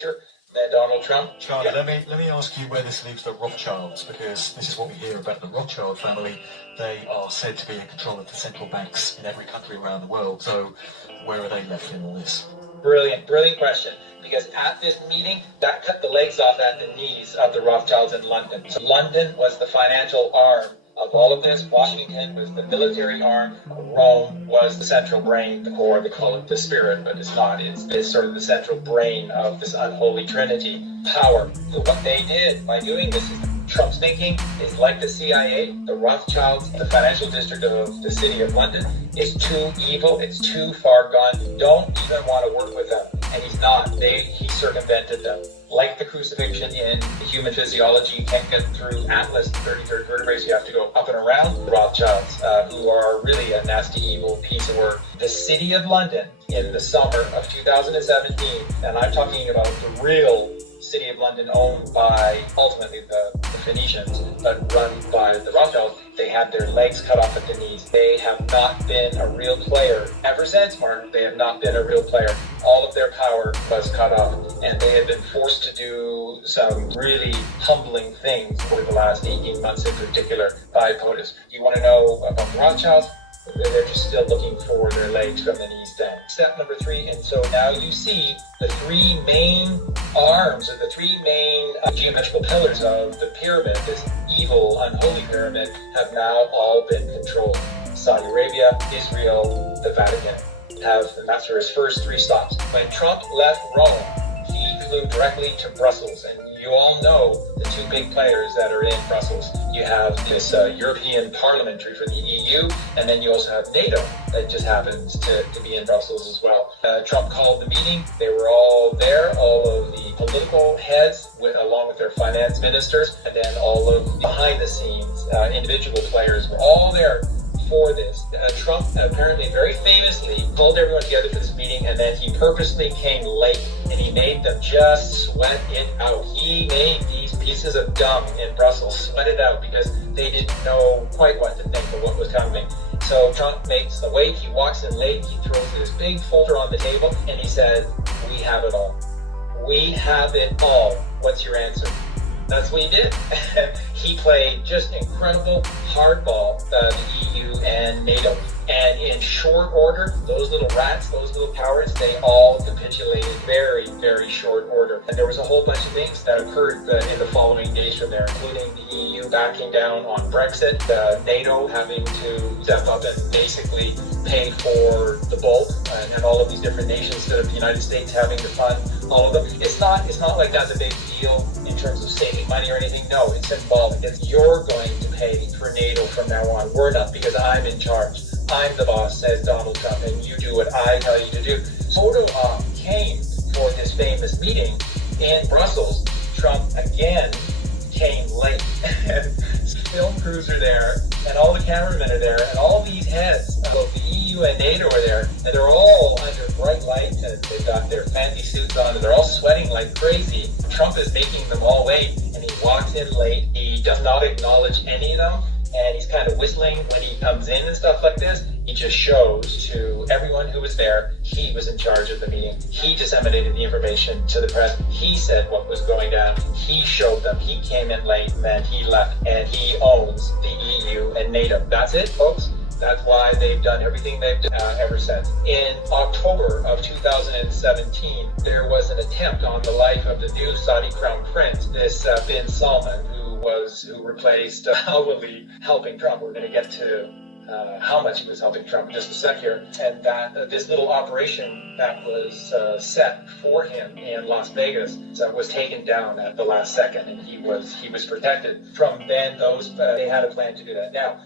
than Donald Trump. Charlie, let me ask you where this leaves the Rothschilds, because this is what we hear about the Rothschild family. They are said to be in control of the central banks in every country around the world. So where are they left in all this? Brilliant question. Because at this meeting, that cut the legs off at the knees of the Rothschilds in London. So London was the financial arm of all of this. Washington was the military arm. Rome was the central brain, the core. They call it the spirit, but it's not. It's sort of the central brain of this unholy trinity power. So what they did by doing this is Trump's thinking is like the CIA, the Rothschilds, the financial district of the city of London is too evil, it's too far gone, you don't even want to work with them. And he's not. He circumvented them. Like the crucifixion in human physiology, you can't get through Atlas, the 33rd vertebrae, so you have to go up and around the Rothschilds, who are really a nasty, evil piece of work. The city of London in the summer of 2017, and I'm talking about the real city of London owned by ultimately the Phoenicians, but run by the Rothschilds, they had their legs cut off at the knees. They have not been a real player ever since, Mark. They have not been a real player. All of their power was cut off, and they have been forced to do some really humbling things for the last 18 months in particular by POTUS. You want to know about the Rothschilds? They're just still looking for their legs from the knees down. Step number 3, and so now you see the 3 main arms, or the 3 main geometrical pillars of the pyramid, this evil, unholy pyramid, have now all been controlled. Saudi Arabia, Israel, the Vatican and that's for his first 3 stops. When Trump left Rome, he flew directly to Brussels, and you all know the 2 big players that are in Brussels. You have this European Parliamentary for the EU, and then you also have NATO that just happens to be in Brussels as well. Trump called the meeting. They were all there, all of the political heads, along with their finance ministers, and then all of the behind-the-scenes individual players were all there for this. Trump apparently very famously pulled everyone together for this meeting, and then he purposely came late, and he made them just sweat it out. He made these pieces of dung in Brussels sweat it out because they didn't know quite what to think of what was coming. So Trump makes the wait, he walks in late, he throws this big folder on the table, and he said, "We have it all. We have it all. What's your answer?" That's what he did. He played just incredible hardball, the EU and NATO. And in short order, those little rats, those little cowards, they all capitulated very, very short order. And there was a whole bunch of things that occurred in the following days from there, including the EU backing down on Brexit, NATO having to step up and basically pay for the bulk, and all of these different nations instead of the United States having to fund all of them. It's not like that's a big deal in terms of saving money or anything. No, it's symbolic. It's you're going to pay for NATO from now on. We're not, because I'm in charge. I'm the boss, says Donald Trump, and you do what I tell you to do. Photo op came for this famous meeting in Brussels. Trump again came late. Film crews are there, and all the cameramen are there, and all these heads of the EU and NATO are there, and they're all under bright lights, and they've got their fancy suits on, and they're all sweating like crazy. Trump is making them all wait, and he walks in late. He does not acknowledge any of them, and he's kind of whistling when he comes in and stuff like this. He just shows to everyone who was there he was in charge of the meeting. He disseminated the information to the press. He said what was going down. He showed them. He came in late, and then he left, and he owns the EU and NATO. That's it, folks. That's why they've done everything they've done ever since. In October of 2017, there was an attempt on the life of the new Saudi crown prince, this bin Salman, who replaced Al-Wali helping Trump. We're going to get to how much he was helping Trump in just a sec here. And that this little operation that was set for him in Las Vegas was taken down at the last second, and he was protected. From then, they had a plan to do that. Now,